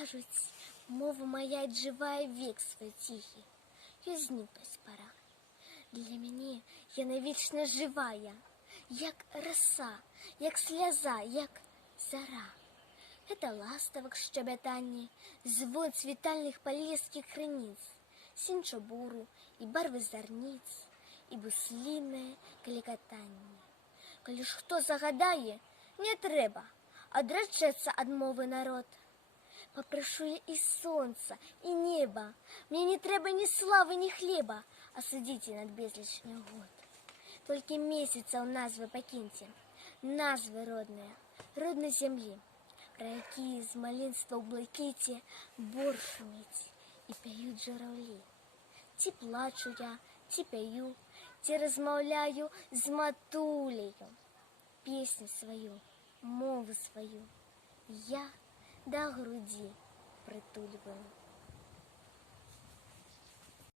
Кажуть, мова моя живая век свой тихий, і знюкать пора. Для мене яна вічна живая, як роса, як сльоза, як зара. Это ластовок щебетанні, звон цвітальних поліських криниць, сінчобуру і барви зарниць, і буслінне клікотанне. Коли ж хто загадає, не треба, одречеться ад мови народ. Попрошу я и солнца, и неба, мне не треба ни славы, ни хлеба, осудите над безличный год. Только месяца у назвы покиньте, назвы родные, родной земли, про якие из малинства в блаките бор шуметь и пьют журавли. Ті плачу я, ті пою, ті размовляю з матулею, песню свою, мову свою я до груди притуливаю.